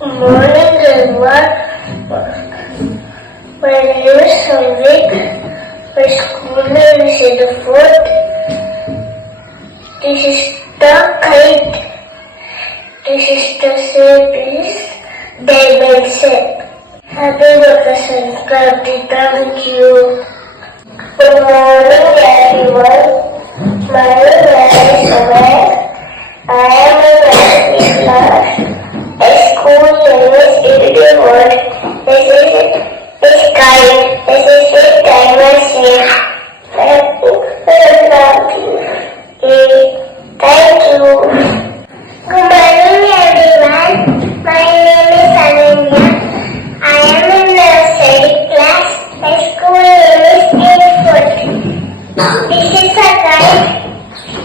Morning everyone. My name is Samvik. My school name is Edford. This is the kite. This is the shape is diamond shape. Happy Makar Sankranti. Thank you. Good morning everyone. My name is Samvik. I am in 9th class. My school name is Edward. This is kite. This is a diamond shape. Thank you. Good morning everyone. My name is Ananya. I am in nursery class. My school name is Edward. This is a kite.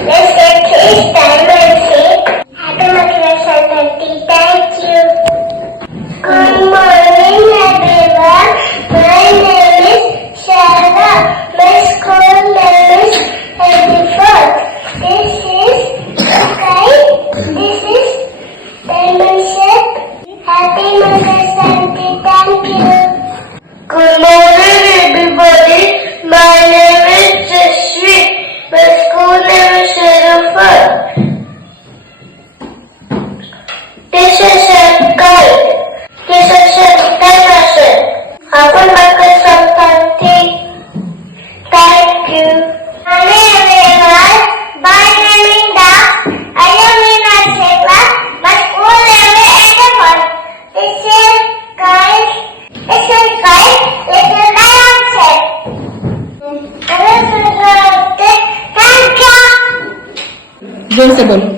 Let's get this diamond shape. Happy Makar Sankranti. Thank you. Good morning everyone. My name is Sharada. My school name is Edford. This is kite. This is diamond shape. Happy Makar Sankranti. Thank you. Good morning everybody. My name is Jasvi. My school name is Edford. This is a kite. This is a diamond shape. Happy Makar Sankranti. Thank you. My name is my name is Da. I am in nursery class. My school name is Edford. This is kite. This is kite. This is diamond shape. Thank you. जोर से बोलो.